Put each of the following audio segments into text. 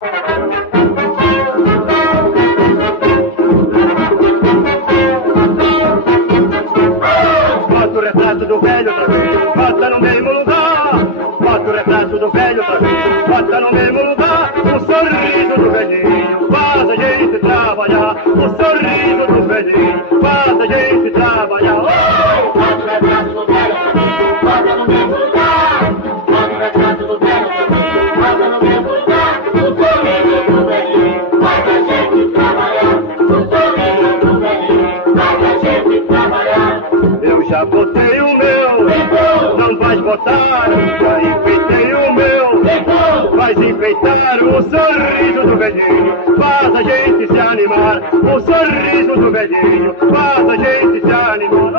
Bota o retrato do velho outra vez, bota no mesmo lugar. Bota o retrato do velho outra vez, bota no mesmo lugar. O sorriso do velhinho faz a gente trabalhar. O sorriso do velhinho faz a gente trabalhar. Bota o retrato do velho outra vez, bota no mesmo lugar. Bota o retrato do velho outra vez, bota no mesmo lugar. O sorriso do velhinho faz a gente trabalhar. O sorriso do velhinho faz a gente trabalhar. Eu já botei o meu, não vais botar. Já enfeitei o meu, vais enfeitar. O sorriso do velhinho faz a gente se animar. O sorriso do velhinho faz a gente se animar.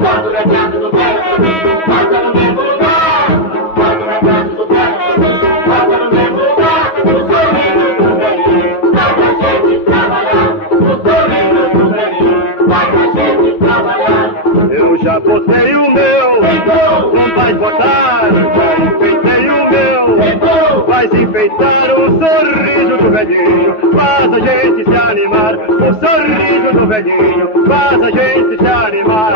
Bota o retrato do velho outra vez, bota no mesmo lugar. Bota o retrato do velho outra vez, bota no mesmo lugar. O sorriso do velhinho faz a gente trabalhar. O sorriso do velhinho faz a gente trabalhar. Eu já botei o meu, não vais botar. Já enfeitei o meu, vais enfeitar. O sorriso do velhinho faz a gente se animar. O sorriso do velhinho faz a gente se animar.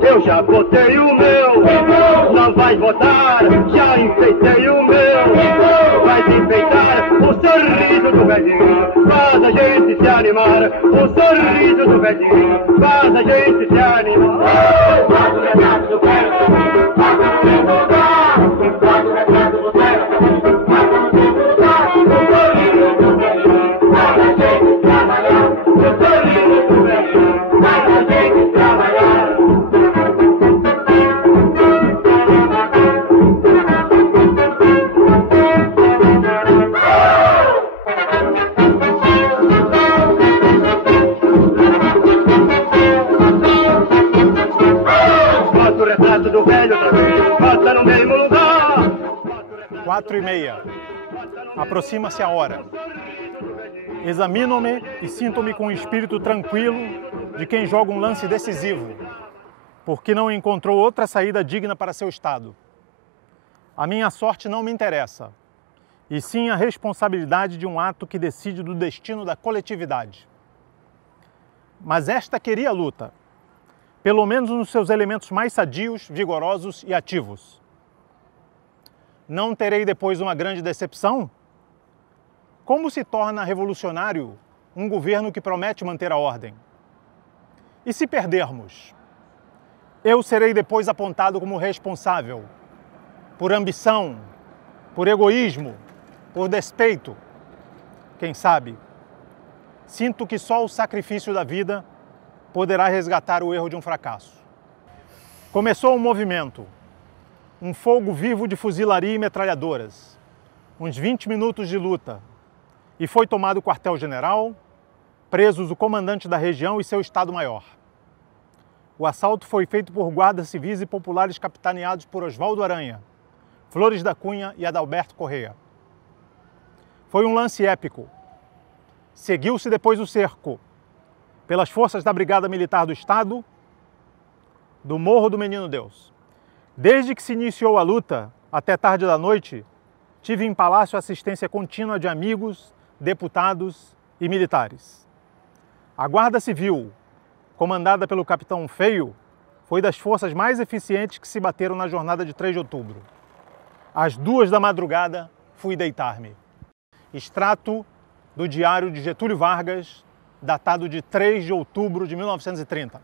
Eu já botei o meu, não vais botar. Já enfeitei o meu, vais enfeitar. O sorriso do velhinho faz a gente se animar. O sorriso do velhinho faz a gente se animar. Bota o retrato do velho outra vez, bota no mesmo lugar. Bota o retrato do velho outra vez, bota no mesmo lugar. O sorriso do velhinho faz a gente trabalhar. O sorriso do velhinho faz a gente trabalhar. Bota o retrato do velho outra vez, bota no mesmo lugar. 4h30. Aproxima-se a hora. Examino-me e sinto-me com um espírito tranquilo de quem joga um lance decisivo, porque não encontrou outra saída digna para seu estado. A minha sorte não me interessa, e sim a responsabilidade de um ato que decide do destino da coletividade. Mas esta queria luta, pelo menos nos seus elementos mais sadios, vigorosos e ativos. Não terei depois uma grande decepção? Como se torna revolucionário um governo que promete manter a ordem? E se perdermos? Eu serei depois apontado como responsável por ambição, por egoísmo, por despeito. Quem sabe? Sinto que só o sacrifício da vida poderá resgatar o erro de um fracasso. Começou um movimento, um fogo vivo de fuzilaria e metralhadoras, uns 20 minutos de luta, e foi tomado o quartel-general, presos o comandante da região e seu estado-maior. O assalto foi feito por guardas civis e populares capitaneados por Oswaldo Aranha, Flores da Cunha e Adalberto Correia. Foi um lance épico. Seguiu-se depois o cerco pelas forças da Brigada Militar do Estado, do Morro do Menino Deus. Desde que se iniciou a luta, até tarde da noite, tive em palácio assistência contínua de amigos, deputados e militares. A Guarda Civil, comandada pelo capitão Feio, foi das forças mais eficientes que se bateram na jornada de 3 de outubro. Às 2 da madrugada, fui deitar-me. Extrato do Diário de Getúlio Vargas, datado de 3 de outubro de 1930.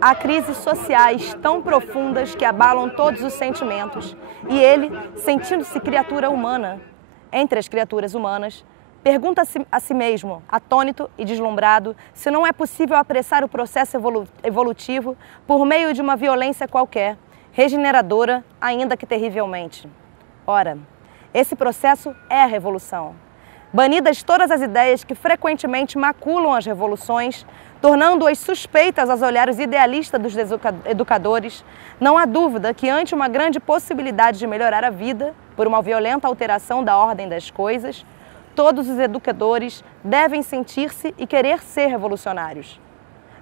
Há crises sociais tão profundas que abalam todos os sentimentos, e ele, sentindo-se criatura humana, entre as criaturas humanas, pergunta-se a si mesmo, atônito e deslumbrado, se não é possível apressar o processo evolutivo por meio de uma violência qualquer, regeneradora, ainda que terrivelmente. Ora, esse processo é a revolução. Banidas todas as ideias que frequentemente maculam as revoluções, tornando-as suspeitas aos olhares idealistas dos educadores, não há dúvida que, ante uma grande possibilidade de melhorar a vida, por uma violenta alteração da ordem das coisas, todos os educadores devem sentir-se e querer ser revolucionários.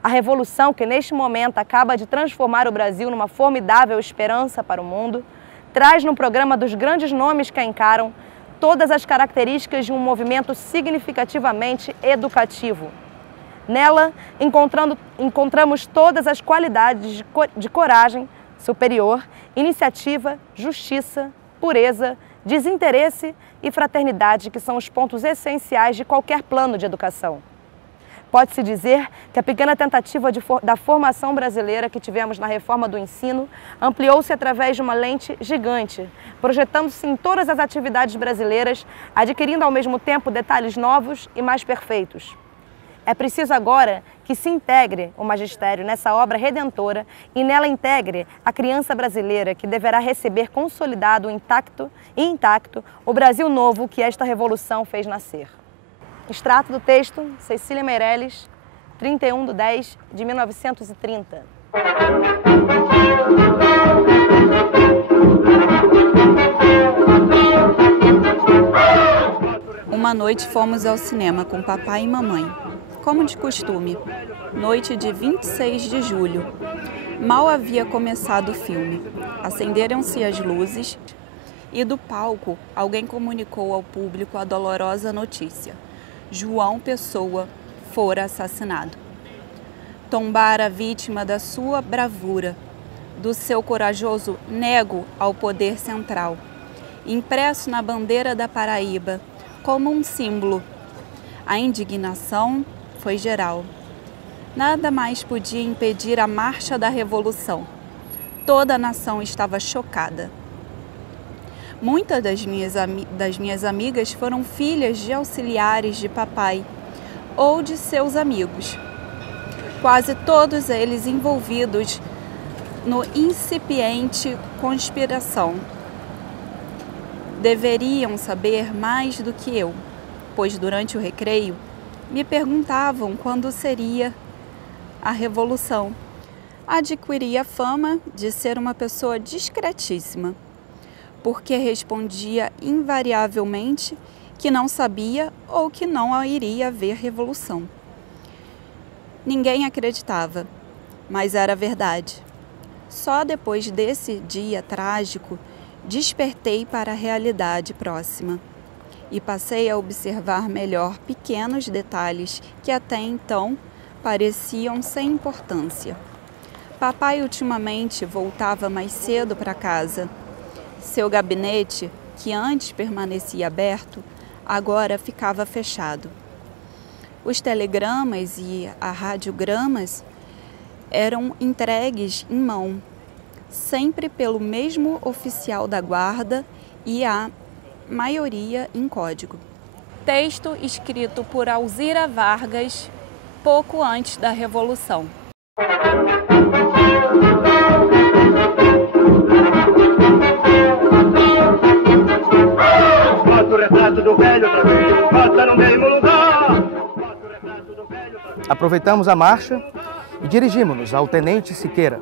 A revolução que neste momento acaba de transformar o Brasil numa formidável esperança para o mundo, traz no programa dos grandes nomes que a encaram todas as características de um movimento significativamente educativo. Nela, encontramos todas as qualidades de coragem superior, iniciativa, justiça, pureza, desinteresse e fraternidade, que são os pontos essenciais de qualquer plano de educação. Pode-se dizer que a pequena tentativa da formação brasileira que tivemos na reforma do ensino ampliou-se através de uma lente gigante, projetando-se em todas as atividades brasileiras, adquirindo ao mesmo tempo detalhes novos e mais perfeitos. É preciso agora que se integre o magistério nessa obra redentora e nela integre a criança brasileira, que deverá receber consolidado e intacto o Brasil novo que esta revolução fez nascer. Extrato do texto, Cecília Meirelles, 31/10/1930. Uma noite fomos ao cinema com papai e mamãe. Como de costume, noite de 26 de julho. Mal havia começado o filme. Acenderam-se as luzes e do palco alguém comunicou ao público a dolorosa notícia. João Pessoa fora assassinado. Tombara vítima da sua bravura, do seu corajoso nego ao poder central, impresso na bandeira da Paraíba como um símbolo. A indignação foi geral. Nada mais podia impedir a marcha da revolução. Toda a nação estava chocada. Muitas das minhas amigas foram filhas de auxiliares de papai ou de seus amigos. Quase todos eles envolvidos no incipiente conspiração. Deveriam saber mais do que eu, pois durante o recreio me perguntavam quando seria a revolução. Adquiri a fama de ser uma pessoa discretíssima, porque respondia invariavelmente que não sabia ou que não iria haver revolução. Ninguém acreditava, mas era verdade. Só depois desse dia trágico despertei para a realidade próxima e passei a observar melhor pequenos detalhes que até então pareciam sem importância. Papai ultimamente voltava mais cedo para casa. Seu gabinete, que antes permanecia aberto, agora ficava fechado. Os telegramas e as radiogramas eram entregues em mão, sempre pelo mesmo oficial da guarda e a maioria em código. Texto escrito por Alzira Vargas, pouco antes da Revolução. Bota o retrato do velho outra vez, bota no mesmo lugar. Bota o retrato do velho outra vez. Aproveitamos a marcha e dirigimos-nos ao Tenente Siqueira,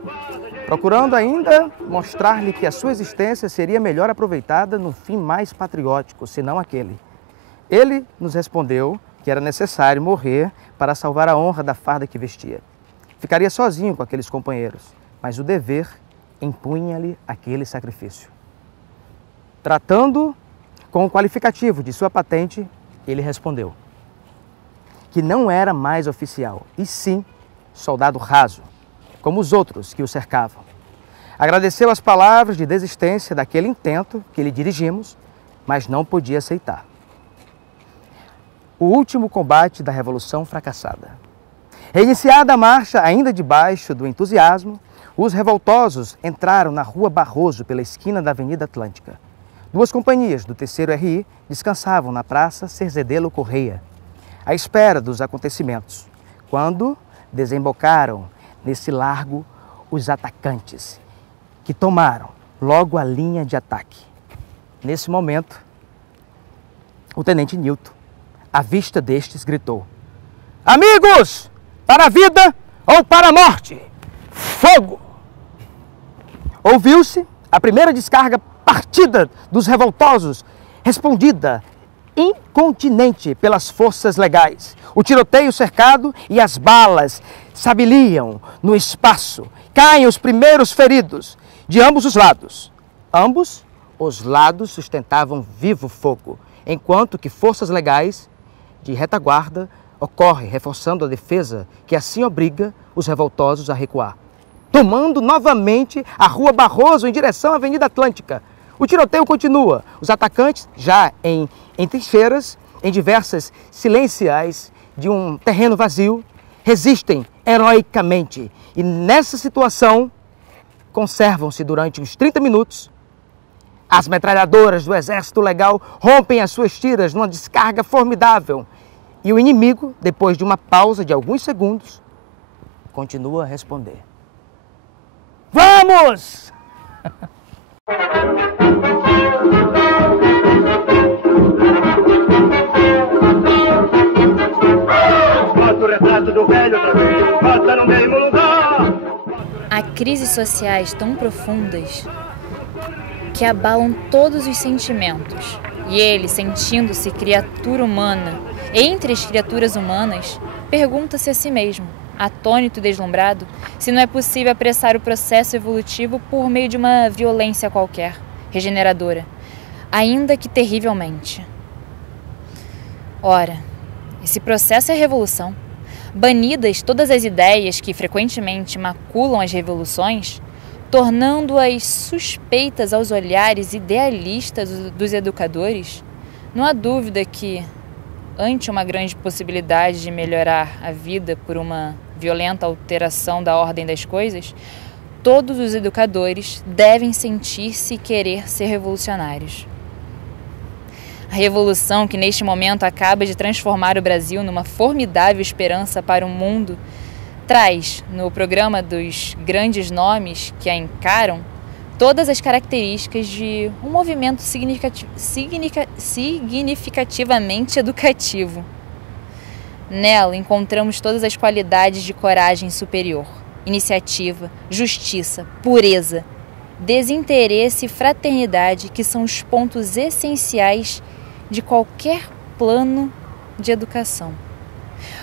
procurando ainda mostrar-lhe que a sua existência seria melhor aproveitada num fim mais patriótico, senão aquele. Ele nos respondeu que era necessário morrer para salvar a honra da farda que vestia. Ficaria sozinho com aqueles companheiros, mas o dever impunha-lhe aquele sacrifício. Tratando com o qualificativo de sua patente, ele respondeu que não era mais oficial, e sim soldado raso, como os outros que o cercavam. Agradeceu as palavras de desistência daquele intento que lhe dirigimos, mas não podia aceitar. O último combate da Revolução fracassada. Reiniciada a marcha, ainda debaixo do entusiasmo, os revoltosos entraram na Rua Barroso pela esquina da Avenida Atlântica. 2 companhias do 3º RI descansavam na Praça Cerzedelo Correia, à espera dos acontecimentos, quando desembocaram nesse largo os atacantes, que tomaram logo a linha de ataque. Nesse momento, o tenente Nilton, à vista destes, gritou: "Amigos, para a vida ou para a morte! Fogo!" Ouviu-se a primeira descarga partida dos revoltosos, respondida incontinente pelas forças legais. O tiroteio cercado e as balas sabiliam no espaço. Caem os primeiros feridos de ambos os lados. Ambos os lados sustentavam vivo fogo, enquanto que forças legais de retaguarda ocorrem, reforçando a defesa que assim obriga os revoltosos a recuar, tomando novamente a Rua Barroso em direção à Avenida Atlântica. O tiroteio continua. Os atacantes, já em trincheiras, em diversas silenciais de um terreno vazio, resistem heroicamente. E nessa situação, conservam-se durante uns 30 minutos. As metralhadoras do Exército Legal rompem as suas tiras numa descarga formidável. E o inimigo, depois de uma pausa de alguns segundos, continua a responder: "Vamos!" Bota o retrato do velho outra vez, bota no mesmo lugar. Há crises sociais tão profundas que abalam todos os sentimentos. E ele, sentindo-se criatura humana, entre as criaturas humanas, pergunta-se a si mesmo, atônito e deslumbrado, se não é possível apressar o processo evolutivo por meio de uma violência qualquer, regeneradora, ainda que terrivelmente. Ora, esse processo é a revolução. Banidas todas as ideias que frequentemente maculam as revoluções, tornando-as suspeitas aos olhares idealistas dos educadores, não há dúvida que, ante uma grande possibilidade de melhorar a vida por uma violenta alteração da ordem das coisas, todos os educadores devem sentir-se e querer ser revolucionários. A revolução que neste momento acaba de transformar o Brasil numa formidável esperança para o mundo traz, no programa dos grandes nomes que a encaram, todas as características de um movimento significativamente educativo. Nela encontramos todas as qualidades de coragem superior, iniciativa, justiça, pureza, desinteresse e fraternidade, que são os pontos essenciais de qualquer plano de educação.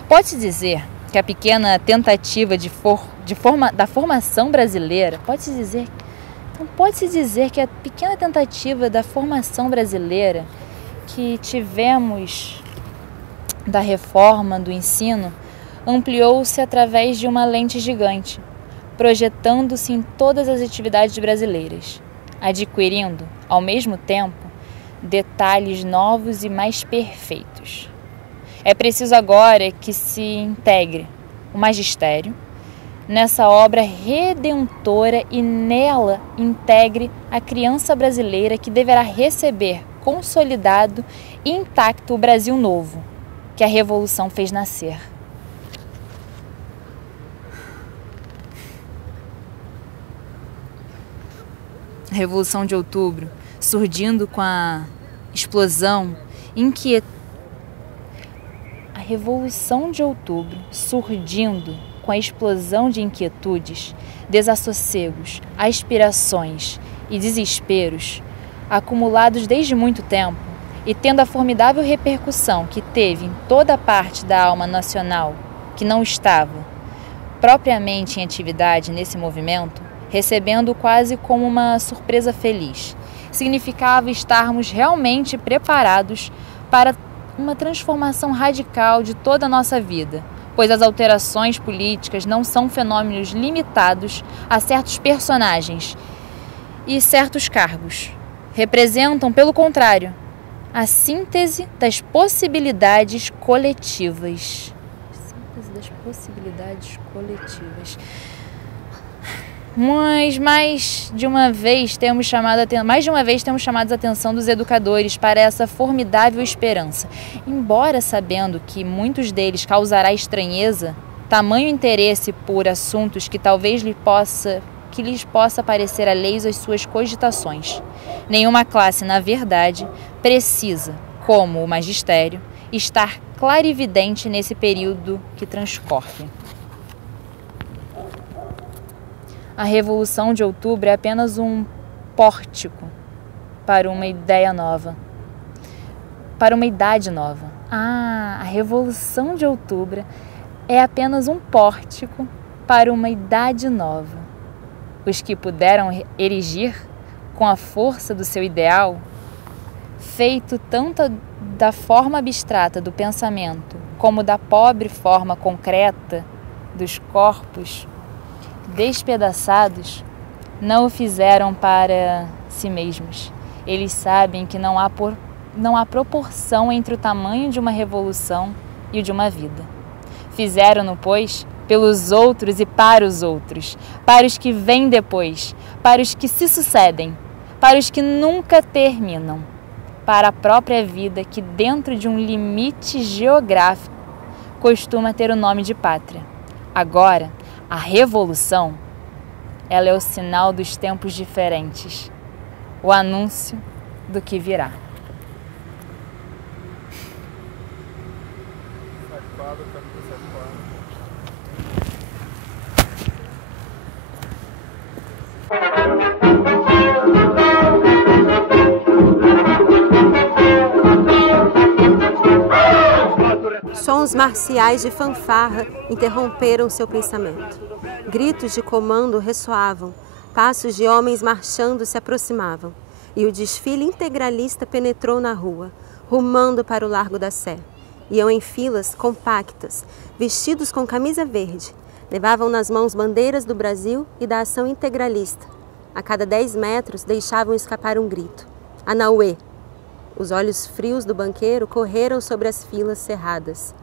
Pode-se dizer que a pequena tentativa da formação brasileira, pode-se dizer que a pequena tentativa da formação brasileira que tivemos da reforma do ensino ampliou-se através de uma lente gigante, projetando-se em todas as atividades brasileiras, adquirindo, ao mesmo tempo, detalhes novos e mais perfeitos. É preciso agora que se integre o magistério nessa obra redentora e nela integre a criança brasileira que deverá receber consolidado e intacto o Brasil novo, que a Revolução fez nascer. A Revolução de Outubro, surgindo com a explosão A Revolução de Outubro, surgindo com a explosão de inquietudes, desassossegos, aspirações e desesperos, acumulados desde muito tempo, e tendo a formidável repercussão que teve em toda a parte da alma nacional que não estava propriamente em atividade nesse movimento, recebendo quase como uma surpresa feliz, significava estarmos realmente preparados para uma transformação radical de toda a nossa vida, pois as alterações políticas não são fenômenos limitados a certos personagens e certos cargos. Representam, pelo contrário, a síntese das possibilidades coletivas. Mas mais de uma vez temos chamado a atenção dos educadores para essa formidável esperança. Embora sabendo que muitos deles causará estranheza, tamanho interesse por assuntos que talvez lhes possa parecer alheios às suas cogitações. Nenhuma classe, na verdade, precisa, como o magistério, estar clarividente nesse período que transcorre. A Revolução de Outubro é apenas um pórtico para uma ideia nova, para uma idade nova. A Revolução de Outubro é apenas um pórtico para uma idade nova. Os que puderam erigir, com a força do seu ideal, feito tanto da forma abstrata do pensamento como da pobre forma concreta dos corpos despedaçados, não o fizeram para si mesmos. Eles sabem que não há proporção entre o tamanho de uma revolução e o de uma vida. Fizeram-no, pois, pelos outros e para os que vêm depois, para os que se sucedem, para os que nunca terminam, para a própria vida que, dentro de um limite geográfico, costuma ter o nome de pátria. Agora, a revolução, ela é o sinal dos tempos diferentes, o anúncio do que virá. Sons marciais de fanfarra interromperam seu pensamento. Gritos de comando ressoavam, passos de homens marchando se aproximavam, e o desfile integralista penetrou na rua, rumando para o Largo da Sé. Iam em filas compactas, vestidos com camisa verde, levavam nas mãos bandeiras do Brasil e da ação integralista. A cada 10 metros deixavam escapar um grito: Anauê! Os olhos frios do banqueiro correram sobre as filas cerradas,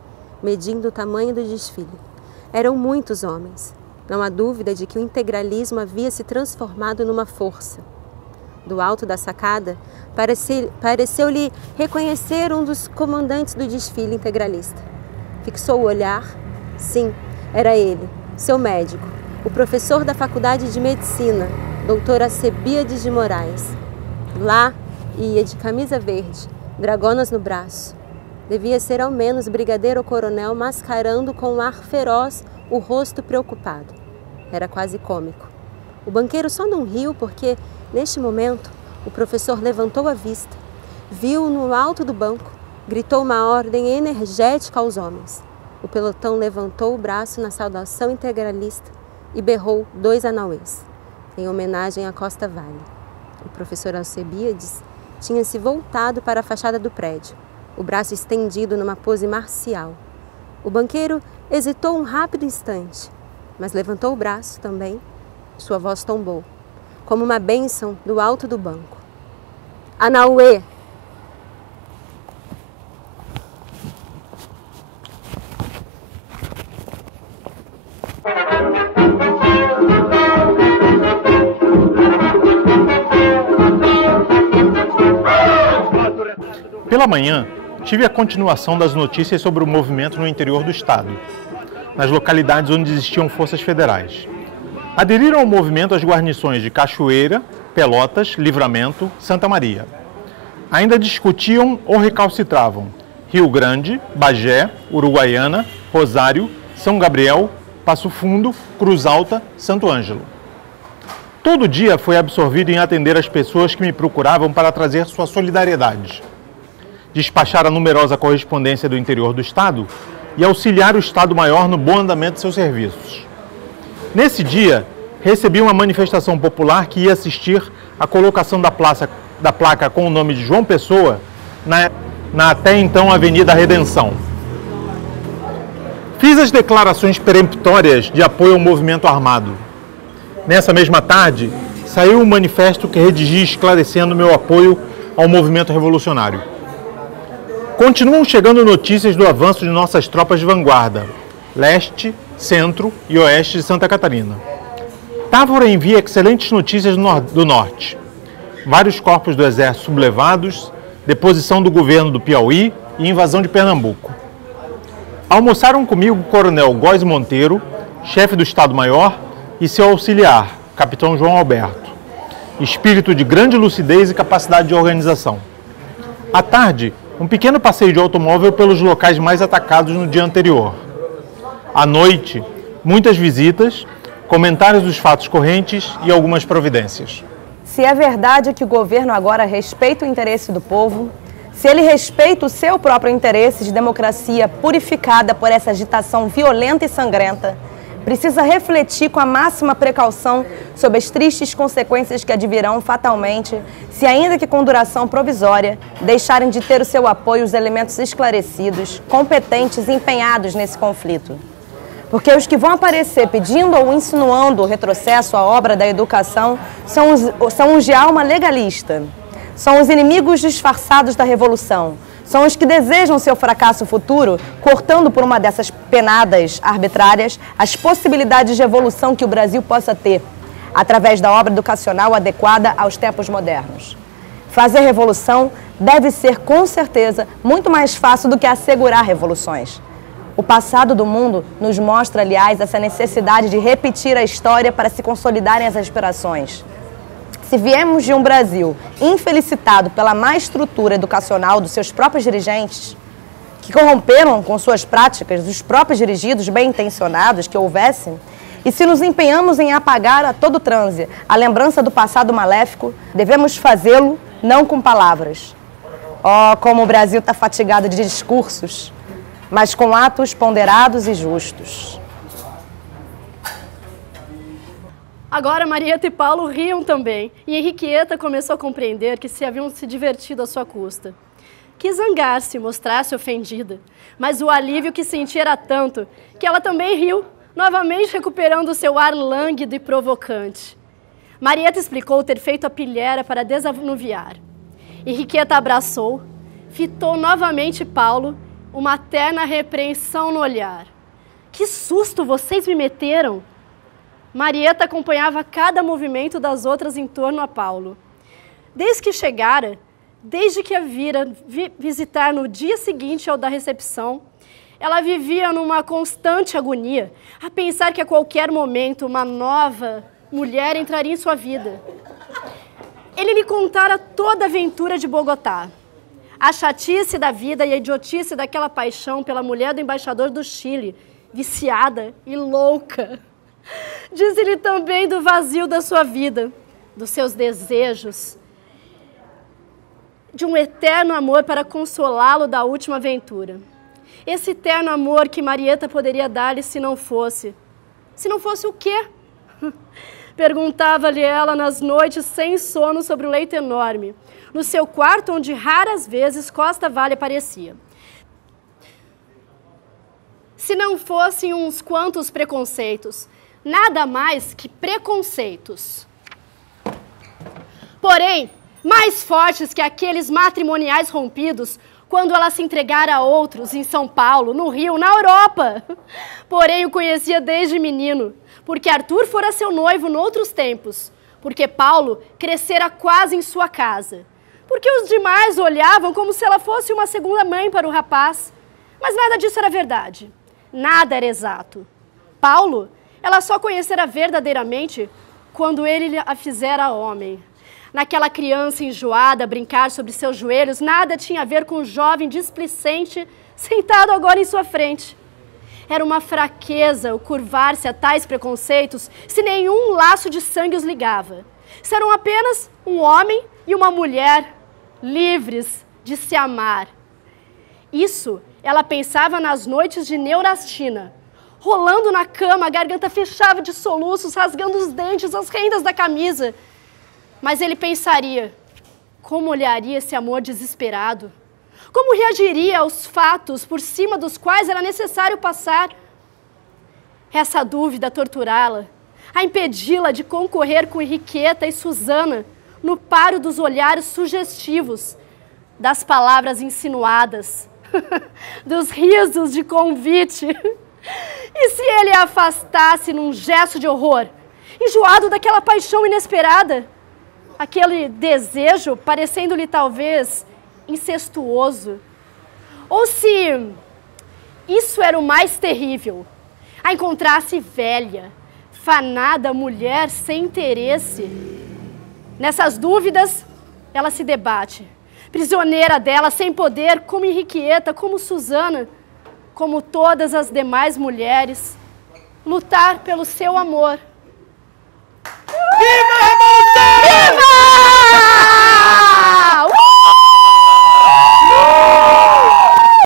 medindo o tamanho do desfile. Eram muitos homens. Não há dúvida de que o integralismo havia se transformado numa força. Do alto da sacada, pareceu-lhe reconhecer um dos comandantes do desfile integralista. Fixou o olhar. Sim, era ele, seu médico, o professor da Faculdade de Medicina, Dr. Alcebiades de Moraes. Lá ia de camisa verde, dragonas no braço. Devia ser ao menos brigadeiro ou coronel, mascarando com um ar feroz o rosto preocupado. Era quase cômico. O banqueiro só não riu porque, neste momento, o professor levantou a vista, viu no alto do banco, gritou uma ordem energética aos homens. O pelotão levantou o braço na saudação integralista e berrou 2 anauês, em homenagem à Costa Vale. O professor Alcebiades tinha se voltado para a fachada do prédio, o braço estendido numa pose marcial. O banqueiro hesitou um rápido instante, mas levantou o braço também. Sua voz tombou, como uma bênção do alto do banco. Anauê! Pela manhã, tive a continuação das notícias sobre o movimento no interior do estado, nas localidades onde existiam forças federais. Aderiram ao movimento as guarnições de Cachoeira, Pelotas, Livramento, Santa Maria. Ainda discutiam ou recalcitravam Rio Grande, Bagé, Uruguaiana, Rosário, São Gabriel, Passo Fundo, Cruz Alta, Santo Ângelo. Todo dia foi absorvido em atender as pessoas que me procuravam para trazer sua solidariedade, despachar a numerosa correspondência do interior do estado e auxiliar o Estado-Maior no bom andamento de seus serviços. Nesse dia, recebi uma manifestação popular que ia assistir à colocação da placa com o nome de João Pessoa na até então Avenida Redenção. Fiz as declarações peremptórias de apoio ao movimento armado. Nessa mesma tarde, saiu um manifesto que redigi esclarecendo meu apoio ao movimento revolucionário. Continuam chegando notícias do avanço de nossas tropas de vanguarda, leste, centro e oeste de Santa Catarina. metáfora envia excelentes notícias do norte. Vários corpos do exército sublevados, deposição do governo do Piauí e invasão de Pernambuco. Almoçaram comigo o coronel Góes Monteiro, chefe do Estado-Maior, e seu auxiliar, capitão João Alberto. Espírito de grande lucidez e capacidade de organização. À tarde, um pequeno passeio de automóvel pelos locais mais atacados no dia anterior. À noite, muitas visitas, comentários dos fatos correntes e algumas providências. Se é verdade que o governo agora respeita o interesse do povo, se ele respeita o seu próprio interesse de democracia purificada por essa agitação violenta e sangrenta, precisa refletir com a máxima precaução sobre as tristes consequências que advirão fatalmente, se ainda que com duração provisória, deixarem de ter o seu apoio os elementos esclarecidos, competentes e empenhados nesse conflito. Porque os que vão aparecer pedindo ou insinuando o retrocesso à obra da educação são os de alma legalista. São os inimigos disfarçados da revolução. São os que desejam seu fracasso futuro, cortando por uma dessas penadas arbitrárias as possibilidades de evolução que o Brasil possa ter, através da obra educacional adequada aos tempos modernos. Fazer revolução deve ser, com certeza, muito mais fácil do que assegurar revoluções. O passado do mundo nos mostra, aliás, essa necessidade de repetir a história para se consolidarem as aspirações. Se viemos de um Brasil infelicitado pela má estrutura educacional dos seus próprios dirigentes, que corromperam com suas práticas os próprios dirigidos bem-intencionados que houvessem, e se nos empenhamos em apagar a todo transe a lembrança do passado maléfico, devemos fazê-lo não com palavras. Oh, como o Brasil está fatigado de discursos, mas com atos ponderados e justos. Agora Marieta e Paulo riam também, e Henriqueta começou a compreender que se haviam se divertido à sua custa. Quis zangar-se, mostrar-se ofendida, mas o alívio que sentia era tanto que ela também riu, novamente recuperando seu ar lânguido e provocante. Marieta explicou ter feito a pilhera para desanuviar. Henriqueta abraçou, fitou novamente Paulo, uma terna repreensão no olhar. Que susto vocês me meteram! Marieta acompanhava cada movimento das outras em torno a Paulo. Desde que chegara, desde que a vira visitar no dia seguinte ao da recepção, ela vivia numa constante agonia, a pensar que a qualquer momento uma nova mulher entraria em sua vida. Ele lhe contara toda a aventura de Bogotá, a chatice da vida e a idiotice daquela paixão pela mulher do embaixador do Chile, viciada e louca. Diz-lhe também do vazio da sua vida, dos seus desejos, de um eterno amor para consolá-lo da última aventura. Esse eterno amor que Marieta poderia dar-lhe se não fosse. Se não fosse o quê? Perguntava-lhe ela nas noites sem sono sobre o leito enorme, no seu quarto onde raras vezes Costa Vale aparecia. Se não fossem uns quantos preconceitos, nada mais que preconceitos. Porém, mais fortes que aqueles matrimoniais rompidos, quando ela se entregara a outros em São Paulo, no Rio, na Europa. Porém, o conhecia desde menino, porque Arthur fora seu noivo noutros tempos, porque Paulo crescera quase em sua casa, porque os demais olhavam como se ela fosse uma segunda mãe para o rapaz. Mas nada disso era verdade, nada era exato. Paulo, ela só conhecera verdadeiramente quando ele a fizera homem. Naquela criança enjoada a brincar sobre seus joelhos, nada tinha a ver com o jovem displicente sentado agora em sua frente. Era uma fraqueza o curvar-se a tais preconceitos se nenhum laço de sangue os ligava. Serão apenas um homem e uma mulher livres de se amar. Isso ela pensava nas noites de Neurastina. Rolando na cama, a garganta fechava de soluços, rasgando os dentes, as rendas da camisa. Mas ele pensaria, como olharia esse amor desesperado? Como reagiria aos fatos por cima dos quais era necessário passar? Essa dúvida torturá-la, a impedi-la de concorrer com Henriqueta e Susana no páreo dos olhares sugestivos, das palavras insinuadas, dos risos de convite. E se ele a afastasse num gesto de horror? enjoado daquela paixão inesperada, aquele desejo parecendo-lhe talvez incestuoso. Ou se isso era o mais terrível, a encontrar-se velha, fanada mulher sem interesse. Nessas dúvidas, ela se debate, prisioneira dela, sem poder, como Henriqueta, como Susana, como todas as demais mulheres, lutar pelo seu amor. Viva a